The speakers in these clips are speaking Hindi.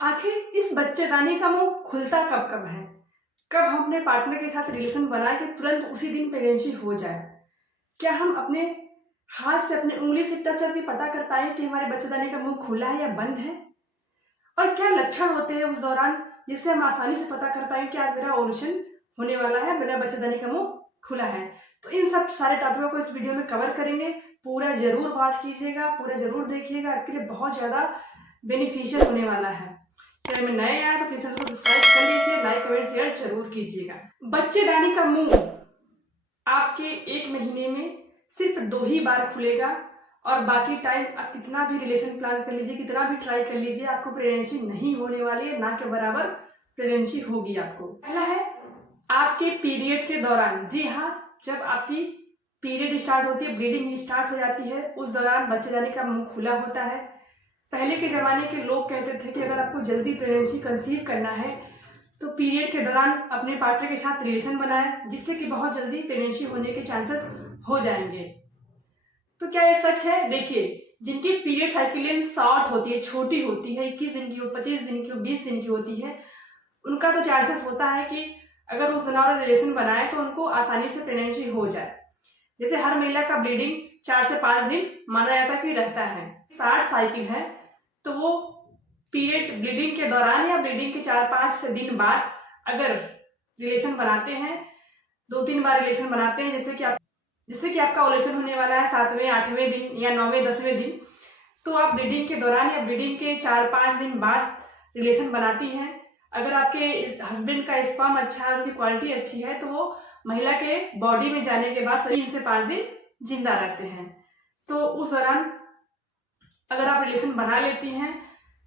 आखिर इस बच्चेदानी का मुंह खुलता कब कब है? कब हम अपने पार्टनर के साथ रिलेशन बनाए कि तुरंत उसी दिन प्रेगनेंसी हो जाए? क्या हम अपने हाथ से अपनी उंगली से टच करके पता कर पाए कि हमारे बच्चेदानी का मुंह खुला है या बंद है? और क्या लक्षण होते हैं उस दौरान जिससे हम आसानी से पता कर पाए कि आज मेरा ओवुलेशन होने वाला है, मेरा बच्चेदानी का मुंह खुला है? तो इन सब सारे टॉपिकों को इस वीडियो में कवर करेंगे। पूरा जरूर वॉच कीजिएगा, पूरा जरूर देखिएगा, आपके लिए बहुत ज्यादा बेनिफिशियल होने वाला है। चैनल में नए आए तो प्लीज चैनल को सब्सक्राइब कर लीजिए, लाइक कमेंट शेयर जरूर कीजिएगा। बच्चेदानी का मुंह आपके एक महीने में सिर्फ 2 ही बार खुलेगा और बाकी टाइम आप कितना भी रिलेशन प्लान कर लीजिए, कितना भी ट्राई कर लीजिए, आपको प्रेगनेंसी नहीं होने वाली है, ना के बराबर प्रेगनेंसी होगी आपको। पहला है आपके पीरियड के दौरान। जी हाँ, जब आपकी पीरियड स्टार्ट होती है, ब्लीडिंग स्टार्ट हो जाती है, उस दौरान बच्चेदानी का मुंह खुला होता है। पहले के ज़माने के लोग कहते थे कि अगर आपको जल्दी प्रेगनेंसी कंसीव करना है तो पीरियड के दौरान अपने पार्टनर के साथ रिलेशन बनाएं, जिससे कि बहुत जल्दी प्रेगनेंसी होने के चांसेस हो जाएंगे। तो क्या ये सच है? देखिए, जिनकी पीरियड साइकिल शॉर्ट होती है, छोटी होती है, 21 दिन की हो, 25 दिन की हो, 20 दिन की होती है, उनका तो चांसेस होता है कि अगर उस दौरान रिलेशन बनाए तो उनको आसानी से प्रेगनेंसी हो जाए। जैसे हर महिला का ब्लीडिंग 4 से 5 दिन माना जाता है कि रहता है। 60 साइकिल है, तो वो पीरियड ब्लीडिंग के दौरान या ब्लीडिंग के 4-5 दिन बाद अगर रिलेशन बनाते हैं, 2-3 बार रिलेशन बनाते हैं, जैसे कि आपका ओवुलेशन होने वाला है 7वें 8वें दिन या 9वें 10वें दिन, तो आप ब्लीडिंग के दौरान या ब्लीडिंग के 4-5 दिन बाद रिलेशन बनाती हैं। अगर आपके इस हस्बैंड का स्पर्म अच्छा है, उनकी क्वालिटी अच्छी है, तो वो महिला के बॉडी में जाने के बाद 3 से 5 दिन जिंदा रहते हैं। तो उस दौरान अगर आप रिलेशन बना लेती हैं,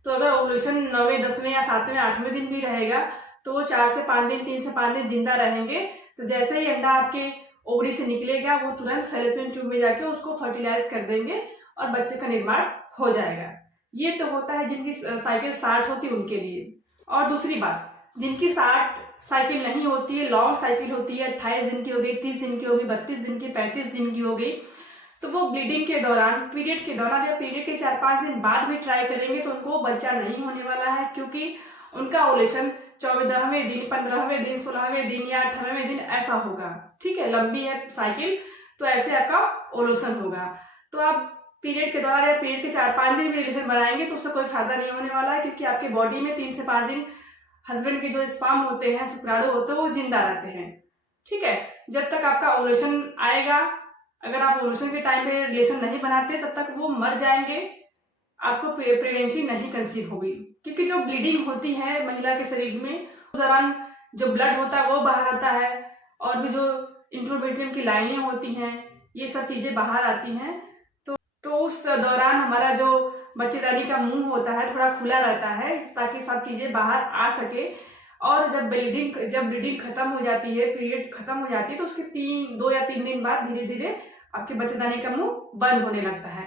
तो अगर ओवुलेशन 9वें 10वें या 7वें 8वें दिन भी रहेगा तो वो 4 से 5 दिन 3 से 5 दिन जिंदा रहेंगे। तो जैसे ही अंडा आपके ओवरी से निकलेगा, वो तुरंत फैलोपियन ट्यूब में जाके उसको फर्टिलाइज कर देंगे और बच्चे का निर्माण हो जाएगा। ये तो होता है जिनकी साइकिल 60 होती है उनके लिए। और दूसरी बात, जिनकी 60 साइकिल नहीं होती है, लॉन्ग साइकिल होती है, 28 दिन की हो गई, 30 दिन की हो गई, 32 दिन की, 35 दिन की हो गई, तो वो ब्लीडिंग के दौरान, पीरियड के दौरान या पीरियड के 4-5 दिन बाद भी ट्राई करेंगे तो उनको बच्चा नहीं होने वाला है, क्योंकि उनका ओवुलेशन 14वें दिन, 15वें दिन, 16वें दिन या 18वें दिन ऐसा होगा। ठीक है, लंबी है साइकिल, तो ऐसे आपका ओवुलेशन होगा। तो आप पीरियड के दौरान या पीरियड के 4-5 दिन भी रिलेशन बनाएंगे तो उससे कोई फायदा नहीं होने वाला है, क्योंकि आपके बॉडी में 3 से 5 दिन हस्बैंड के जो स्पर्म होते हैं, शुक्राणु होते हैं, वो जिंदा रहते हैं। ठीक है, जब तक आपका ओवुलेशन आएगा, अगर आप ओवुलेशन के टाइम पे रिलेशन नहीं बनाते तब तक वो मर जाएंगे, आपको प्रेगनेंसी नहीं कंसीव होगी। क्योंकि जो ब्लीडिंग होती है महिला के शरीर में, उस दौरान जो ब्लड होता है वो बाहर आता है, और भी जो इंट्रोमेट्रियम की लाइनें होती हैं, ये सब चीजें बाहर आती हैं। तो उस दौरान हमारा जो बच्चेदानी का मुंह होता है थोड़ा खुला रहता है, ताकि सब चीजें बाहर आ सके। और जब ब्लीडिंग खत्म हो जाती है, पीरियड खत्म हो जाती है, तो उसके 2 या 3 दिन बाद धीरे धीरे आपके बच्चेदानी का मुंह बंद होने लगता है।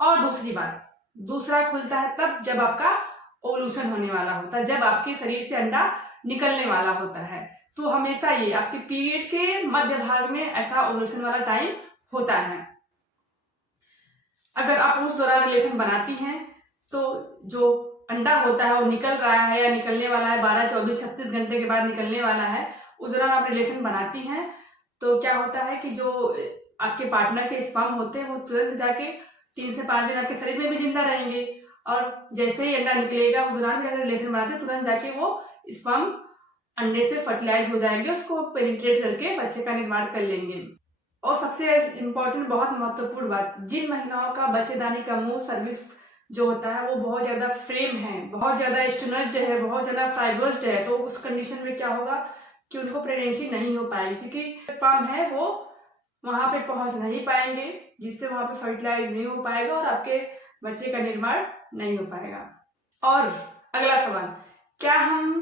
और दूसरी बात, दूसरा खुलता है तब जब आपका ओवुलेशन होने वाला होता है, जब आपके शरीर से अंडा निकलने वाला होता है। तो हमेशा ये आपके पीरियड के मध्य भाग में ऐसा ओवुलेशन वाला टाइम होता है। अगर आप उस दौरान रिलेशन बनाती हैं तो जो अंडा होता है वो निकल रहा है या निकलने वाला है, 12, 24, 36 घंटे के बाद निकलने वाला है, उस दौरान आप रिलेशन बनाती हैं, तो क्या होता है कि जो आपके पार्टनर के स्पर्म होते हैं वो तुरंत जाके 3 से 5 दिन आपके शरीर में भी जिंदा रहेंगे, और जैसे ही अंडा निकलेगा उस दौरान भी अगर रिलेशन बनाते हैं तुरंत जाके वो स्पर्म अंडे से फर्टिलाइज हो जाएंगे, उसको पेनिट्रेट करके बच्चे का निर्माण कर लेंगे। और सबसे इम्पोर्टेंट, बहुत महत्वपूर्ण बात, जिन महिलाओं का बच्चेदानी का मुंह सर्विस जो होता है वो बहुत ज्यादा फ्रेम है, बहुत ज्यादा स्टेनर्ड है, बहुत ज्यादा फाइबर्स्ड है, तो उस कंडीशन में क्या होगा कि उनको प्रेगनेंसी नहीं हो पाएगी, क्योंकि स्पर्म है वो वहां पे पहुंच नहीं पाएंगे, जिससे वहां पे फर्टिलाइज नहीं हो पाएगा और आपके बच्चे का निर्माण नहीं हो पाएगा। और अगला सवाल, क्या हम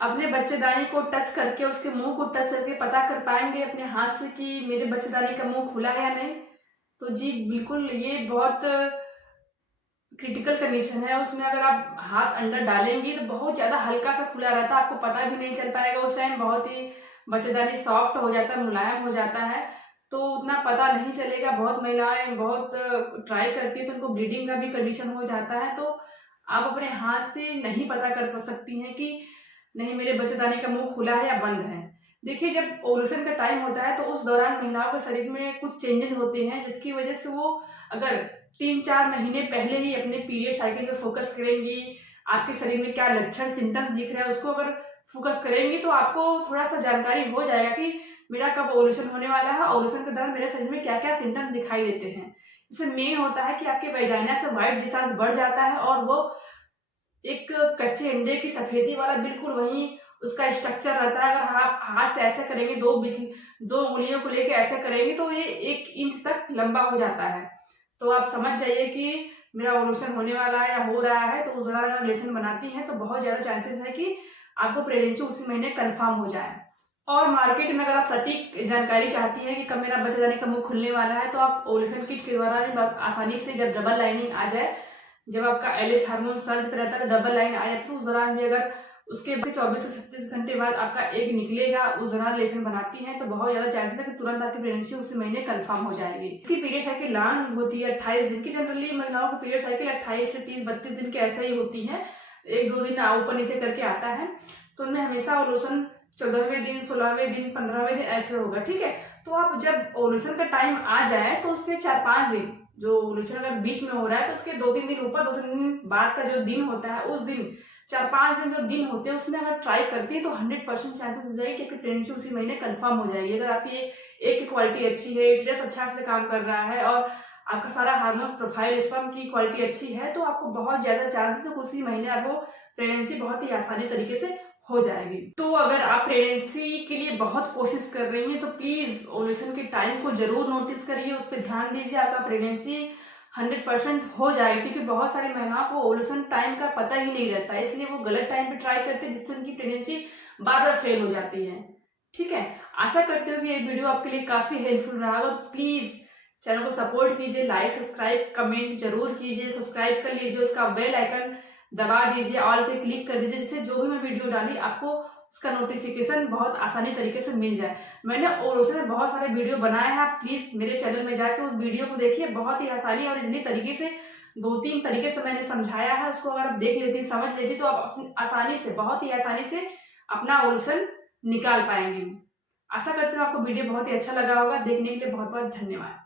अपने बच्चेदानी को टच करके, उसके मुंह को टच करके पता कर पाएंगे अपने हाथ से कि मेरे बच्चेदानी का मुंह खुला है या नहीं? तो जी बिल्कुल, ये बहुत क्रिटिकल कंडीशन है। उसमें अगर आप हाथ अंदर डालेंगी तो बहुत ज्यादा हल्का सा खुला रहता है, आपको पता भी नहीं चल पाएगा उस टाइम, बहुत ही बच्चेदानी सॉफ्ट हो जाता है, मुलायम हो जाता है, तो उतना पता नहीं चलेगा। बहुत महिलाएं बहुत ट्राई करती है तो उनको ब्लीडिंग का भी कंडीशन हो जाता है, तो आप अपने हाथ से नहीं पता कर सकती हैं कि नहीं मेरे बच्चेदानी का मुंह खुला है या बंद है। देखिए, जब ओवुलेशन का टाइम होता है तो उस दौरान महिलाओं के शरीर में कुछ चेंजेस होते हैं, जिसकी वजह से वो अगर 3-4 महीने पहले ही अपने पीरियड साइकिल पे फोकस करेंगी, आपके शरीर में क्या लक्षण सिम्टम्स दिख रहे हैं उसको अगर फोकस करेंगी, तो आपको थोड़ा सा जानकारी हो जाएगा कि मेरा कब ओवुलेशन होने वाला है, ओवुलेशन के दौरान मेरे शरीर में क्या क्या सिम्टम्स दिखाई देते हैं। इससे मेन होता है कि आपके वेजाइना से व्हाइट डिस्चार्ज बढ़ जाता है और वो एक कच्चे अंडे की सफेदी वाला बिल्कुल वही उसका स्ट्रक्चर रहता है। अगर आप हाथ से ऐसे करेंगे, दो उंगलियों को लेके ऐसे करेंगे तो ये 1 इंच तक लंबा हो जाता है। तो आप समझ जाइए कि मेरा ओवुलेशन होने वाला है या हो रहा है। तो उस दौरान अगर रिलेशन बनाती हैं तो बहुत ज्यादा चांसेस है कि आपको प्रेगनेंसी उसी महीने कंफर्म हो जाए। और मार्केट में अगर आप सटीक जानकारी चाहती हैं कि कब मेरा बच्चेदानी का मुंह खुलने वाला है, तो आप ओवुलेशन किट के द्वारा भी बहुत आसानी से, जब डबल लाइनिंग आ जाए, जब आपका LH हार्मोन सर्ज पे रहता है, डबल लाइन आ जाती है, उस दौरान भी अगर उसके 24 से 36 घंटे बाद आपका एग निकलेगा, उस दौरान रिलेशन बनाती हैं, तो बहुत ज्यादा चांसेस है कि तुरंत आपकी प्रेगनेंसी उसी महीने कंफर्म हो जाएगी। इसकी पीरियड साइकिल लॉन्ग होती है 28 दिन की। जनरली महिलाओं की पीरियड साइकिल 28 से 30-32 दिन की ऐसे ही होती है, 1-2 दिन ऊपर नीचे करके आता है। तो उनमें हमेशा ओवुलेशन 14वें दिन, 16वें दिन, 15वें दिन ऐसे होगा, ठीक है। तो आप जब ओवुलेशन का टाइम आ जाए तो उसके 4-5 दिन, जो ओवुलेशन अगर बीच में हो रहा है तो उसके 2-3 दिन ऊपर, 2-3 दिन बाद का जो दिन होता है, उस दिन 4-5 दिन जो दिन होते हैं उसमें अगर ट्राई करती है तो 100% चांसेस हो जाएगी कि आपकी प्रेगनेंसी उसी महीने कंफर्म हो जाएगी। अगर आपकी एक की क्वालिटी अच्छी है, ड्रेस अच्छा से काम कर रहा है और आपका सारा हार्मोन प्रोफाइल, स्पर्म की क्वालिटी अच्छी है, तो आपको बहुत ज्यादा चांसेस है उसी महीने आपको प्रेगनेंसी बहुत ही आसानी तरीके से हो जाएगी। तो अगर आप प्रेगनेंसी के लिए बहुत कोशिश कर रही हैं तो प्लीज ओवुलेशन के टाइम को जरूर नोटिस करिए, उस पर ध्यान दीजिए, आपका प्रेगनेंसी 100% हो जाएगी। क्योंकि बहुत सारी महिलाओं को ओवुलेशन टाइम का पता ही नहीं रहता है, इसलिए वो गलत टाइम पे ट्राई करते हैं, जिससे उनकी प्रेगनेंसी बार बार फेल हो जाती है। ठीक है, आशा करती हूँ कि ये वीडियो आपके लिए काफी हेल्पफुल रहा होगा। तो प्लीज चैनल को सपोर्ट कीजिए, लाइक, सब्सक्राइब, कमेंट जरूर कीजिए, सब्सक्राइब कर लीजिए, उसका बेल आइकन दबा दीजिए, ऑल पे क्लिक कर दीजिए, जिससे जो भी मैं वीडियो डाली आपको उसका नोटिफिकेशन बहुत आसानी तरीके से मिल जाए। मैंने ओवुलेशन में बहुत सारे वीडियो बनाए हैं, आप प्लीज मेरे चैनल में जाके उस वीडियो को देखिए, बहुत ही आसानी और इजली तरीके से 2-3 तरीके से मैंने समझाया है। उसको अगर आप देख लेती, समझ लेती, तो आप आसानी से, बहुत ही आसानी से अपना ओवुलेशन निकाल पाएंगे। आशा करती हूँ आपको वीडियो बहुत ही अच्छा लगा होगा। देखने के लिए बहुत बहुत धन्यवाद।